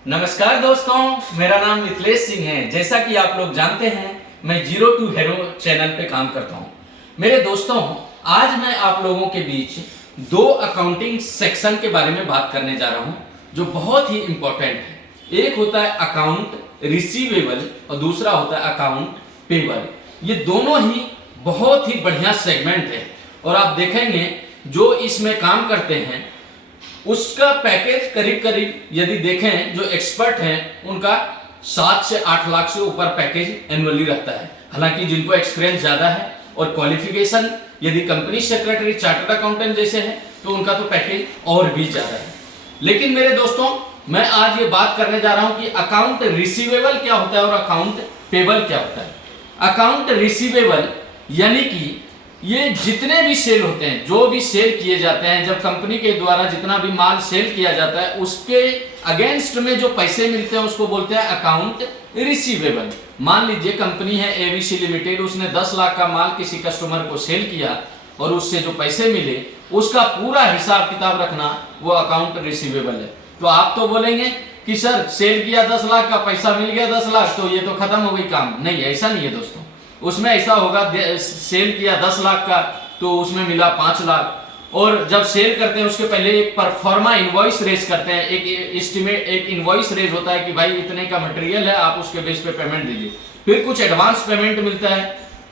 नमस्कार दोस्तों, मेरा नाम मिथिलेश सिंह है। जैसा कि आप लोग जानते हैं, मैं जीरो टू हीरो चैनल पे काम करता हूँ। मेरे दोस्तों, आज मैं आप लोगों के बीच दो अकाउंटिंग सेक्शन के बारे में बात करने जा रहा हूँ जो बहुत ही इम्पोर्टेंट है। एक होता है अकाउंट रिसीवेबल और दूसरा होता है अकाउंट पेबल। ये दोनों ही बहुत ही बढ़िया सेगमेंट है और आप देखेंगे जो इसमें काम करते हैं उसका पैकेज करीब करीब यदि देखें जो एक्सपर्ट हैं उनका 7 से 8 लाख से ऊपर पैकेज एनुअली रहता है। हालांकि जिनको एक्सपीरियंस ज़्यादा है और क्वालिफिकेशन यदि कंपनी सेक्रेटरी चार्टर्ड अकाउंटेंट जैसे हैं तो उनका तो पैकेज और भी ज़्यादा है। लेकिन मेरे दोस्तों, मैं आज ये बात करने जा रहा हूँ कि अकाउंट रिसीवेबल क्या होता है और अकाउंट पेबल क्या होता है। अकाउंट रिसीवेबल यानी कि ये जितने भी सेल होते हैं, जो भी सेल किए जाते हैं, जब कंपनी के द्वारा जितना भी माल सेल किया जाता है उसके अगेंस्ट में जो पैसे मिलते हैं उसको बोलते हैं अकाउंट रिसीवेबल। मान लीजिए कंपनी है एबीसी लिमिटेड, उसने 10 लाख का माल किसी कस्टमर को सेल किया और उससे जो पैसे मिले उसका पूरा हिसाब किताब रखना वो अकाउंट रिसीवेबल है। तो आप तो बोलेंगे कि सर सेल किया 10 लाख का, पैसा मिल गया 10 लाख, तो ये तो खत्म हो गई काम। नहीं, ऐसा नहीं है दोस्तों। उसमें ऐसा होगा, सेल किया 10 लाख का तो उसमें मिला 5 लाख, और जब सेल करते हैं उसके पहले एक परफॉर्मा इनवॉइस रेज करते हैं। एक इनवॉइस रेज होता है कि भाई इतने का मटेरियल है, आप उसके बेस पे पेमेंट दीजिए। फिर कुछ एडवांस पेमेंट मिलता है,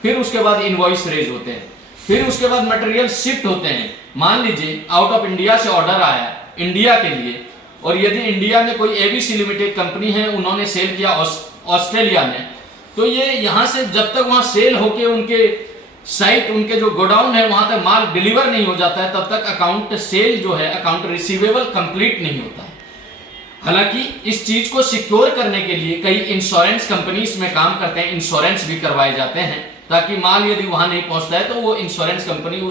फिर उसके बाद इनवॉइस रेज होते हैं, फिर उसके बाद मटेरियल शिफ्ट होते हैं। मान लीजिए आउट ऑफ इंडिया से ऑर्डर आया इंडिया के लिए, और यदि इंडिया में कोई एबीसी लिमिटेड कंपनी है, उन्होंने सेल किया ऑस्ट्रेलिया में, तो ये यहाँ से जब तक वहाँ सेल होके उनके साइट, उनके जो गोडाउन है वहां तक माल डिलीवर नहीं हो जाता है, तब तक अकाउंट सेल जो है, अकाउंट रिसीवेबल कंप्लीट नहीं होता है। हालांकि इस चीज को सिक्योर करने के लिए कई इंश्योरेंस कंपनी इसमें काम करते हैं, इंश्योरेंस भी करवाए जाते हैं ताकि माल यदि वहां नहीं पहुंचता है तो वो इंश्योरेंस कंपनी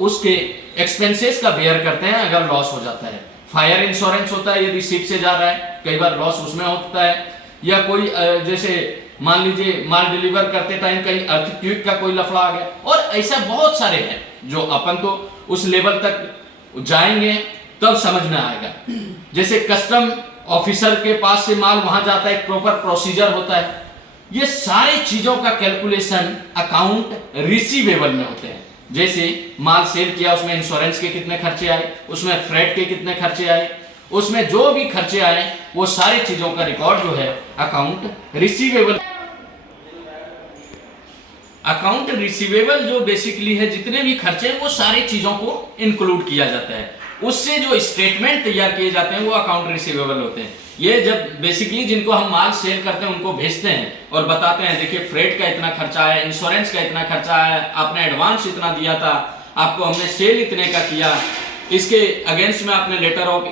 उसके एक्सपेंसेस का बेयर करते हैं अगर लॉस हो जाता है। फायर इंश्योरेंस होता है, यदि शिप से जा रहा है कई बार लॉस उसमें होता है, या कोई जैसे मान लीजिए माल डिलीवर करते टाइम कहीं अर्थक्वेक का कोई लफड़ा आ गया, और ऐसा बहुत सारे हैं जो अपन तो उस लेवल तक जाएंगे तब समझ में आएगा। जैसे कस्टम ऑफिसर के पास से माल वहां जाता है, एक प्रॉपर प्रोसीजर होता है। ये सारी चीजों का कैलकुलेशन अकाउंट रिसीवेबल में होते हैं। जैसे माल सेल किया, उसमें इंश्योरेंस के कितने खर्चे आए, उसमें फ्रेट के कितने खर्चे आए, उसमें जो भी खर्चे आए वो सारी चीजों का रिकॉर्ड जो है अकाउंट रिसीवेबल। अकाउंट रिसीवेबल जो बेसिकली है, जितने भी खर्चे हैं वो सारी चीजों को इंक्लूड किया जाता है। उससे जो स्टेटमेंट तैयार किए जाते हैं वो अकाउंट रिसीवेबल होते हैं। ये जब बेसिकली जिनको हम माल सेल करते हैं उनको भेजते हैं और बताते हैं देखिए फ्रेट का इतना खर्चा है, इंश्योरेंस का इतना खर्चा है, आपने एडवांस इतना दिया था, आपको हमने सेल इतने का किया, इसके अगेंस्ट में आपने लेटर ऑफ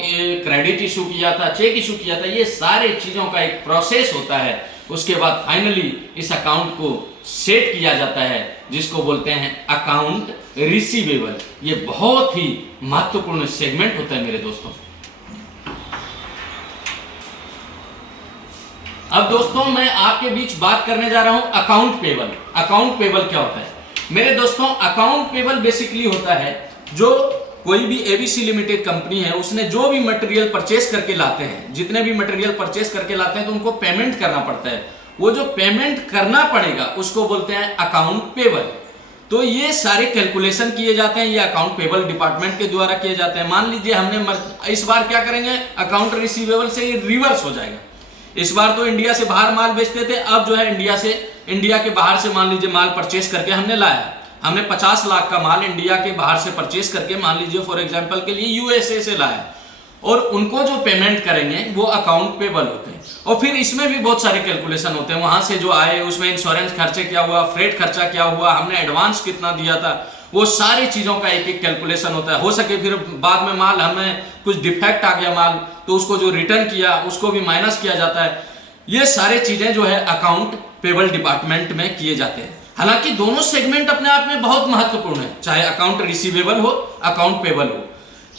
क्रेडिट इशू किया था, चेक इशू किया था। ये सारे चीजों का एक प्रोसेस होता है। उसके बाद फाइनली इस अकाउंट को सेट किया जाता है जिसको बोलते हैं अकाउंट रिसीवेबल। ये बहुत ही महत्वपूर्ण सेगमेंट होता है मेरे दोस्तों। अब दोस्तों मैं आपके बीच बात करने जा रहा हूं अकाउंट पेबल। अकाउंट पेबल क्या होता है मेरे दोस्तों? अकाउंट पेबल बेसिकली होता है जो कोई भी एबीसी लिमिटेड कंपनी है, उसने जो भी मटेरियल परचेस करके लाते हैं, जितने भी मटेरियल परचेस करके लाते हैं तो उनको पेमेंट करना पड़ता है। वो जो पेमेंट करना पड़ेगा उसको बोलते हैं अकाउंट पेबल। तो ये सारे कैलकुलेशन किए जाते हैं, ये अकाउंट पेबल डिपार्टमेंट के द्वारा किए जाते हैं। मान लीजिए हमने इस बार क्या करेंगे, अकाउंट रिसीवेबल से ये रिवर्स हो जाएगा। इस बार तो इंडिया से बाहर माल बेचते थे, अब जो है इंडिया के बाहर से मान लीजिए माल परचेस करके हमने लाया, हमने 50 लाख का माल इंडिया के बाहर से परचेस करके मान लीजिए फॉर एग्जांपल के लिए यूएसए से लाया, और उनको जो पेमेंट करेंगे वो अकाउंट पेबल होते हैं। और फिर इसमें भी बहुत सारे कैलकुलेशन होते हैं, वहां से जो आए उसमें इंश्योरेंस खर्चे क्या हुआ, फ्रेट खर्चा क्या हुआ, हमने एडवांस कितना दिया था, वो सारी चीजों का एक एक कैलकुलेशन होता है। हो सके फिर बाद में माल हमें कुछ डिफेक्ट आ गया माल, तो उसको जो रिटर्न किया उसको भी माइनस किया जाता है। ये सारे चीजें जो है अकाउंट पेबल डिपार्टमेंट में किए जाते हैं। हालांकि दोनों सेगमेंट अपने आप में बहुत महत्वपूर्ण है, चाहे अकाउंट रिसीवेबल हो, अकाउंट पेबल हो।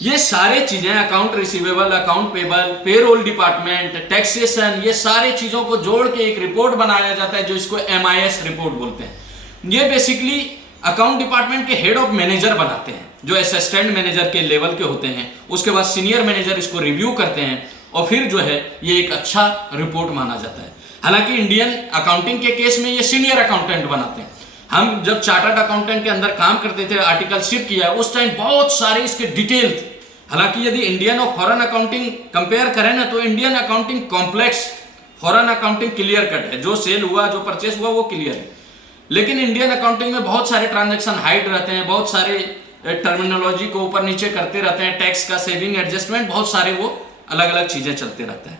ये सारे चीजें account receivable, account payable, payroll department, taxation, ये सारे चीजों को जोड़ के एक रिपोर्ट बनाया जाता है जो इसको MIS रिपोर्ट बोलते हैं। ये बेसिकली अकाउंट डिपार्टमेंट के हेड ऑफ मैनेजर बनाते हैं, जो असिस्टेंट मैनेजर के लेवल के होते हैं। उसके बाद सीनियर मैनेजर इसको रिव्यू करते हैं और फिर जो है ये एक अच्छा रिपोर्ट माना जाता है। हालांकि इंडियन अकाउंटिंग के केस में ये सीनियर अकाउंटेंट बनाते हैं। हम जब चार्टर्ड अकाउंटेंट के अंदर काम करते थे, आर्टिकलशिप किया, उस टाइम बहुत सारे इसके डिटेल थे। हालांकि यदि इंडियन और फॉरेन अकाउंटिंग कंपेयर करें ना, तो Indian accounting complex, foreign accounting clear cut है। जो सेल हुआ, जो परचेस हुआ वो क्लियर है। लेकिन इंडियन अकाउंटिंग में बहुत सारे ट्रांजैक्शन हाइड रहते हैं, बहुत सारे टर्मिनोलॉजी को ऊपर नीचे करते रहते हैं, टैक्स का सेविंग एडजस्टमेंट, बहुत सारे वो अलग अलग चीजें चलते रहते हैं।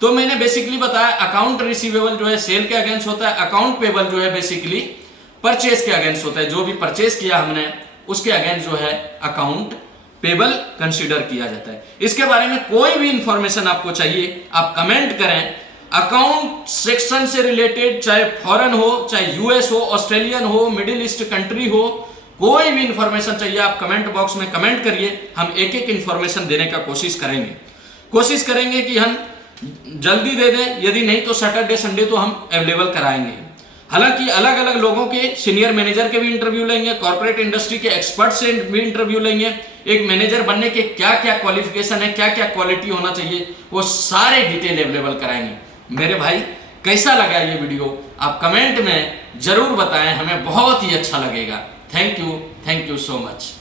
तो मैंने बेसिकली बताया अकाउंट रिसीवेबल जो है सेल के अगेंस्ट होता है, अकाउंट पेबल जो है बेसिकली परचेस के अगेंस्ट होता है। जो भी परचेस किया हमने उसके अगेंस्ट जो है अकाउंट पेबल कंसीडर किया जाता है। इसके बारे में कोई भी इंफॉर्मेशन आपको चाहिए, आप कमेंट करें। अकाउंट सेक्शन से रिलेटेड, चाहे फॉरेन हो, चाहे यूएस हो, ऑस्ट्रेलियन हो, मिडिल ईस्ट कंट्री हो, कोई भी इंफॉर्मेशन चाहिए आप कमेंट बॉक्स में कमेंट करिए। हम एक एक इंफॉर्मेशन देने का कोशिश करेंगे कि हम जल्दी दे दें। यदि नहीं तो सैटरडे संडे तो हम अवेलेबल कराएंगे। हालांकि अलग अलग लोगों के, सीनियर मैनेजर के भी इंटरव्यू लेंगे, कॉर्पोरेट इंडस्ट्री के एक्सपर्ट से भी इंटरव्यू लेंगे। एक मैनेजर बनने के क्या क्या क्वालिफिकेशन है, क्या क्या क्वालिटी होना चाहिए, वो सारे डिटेल अवेलेबल कराएंगे। मेरे भाई कैसा लगा ये वीडियो आप कमेंट में जरूर बताएं, हमें बहुत ही अच्छा लगेगा। Thank you so much.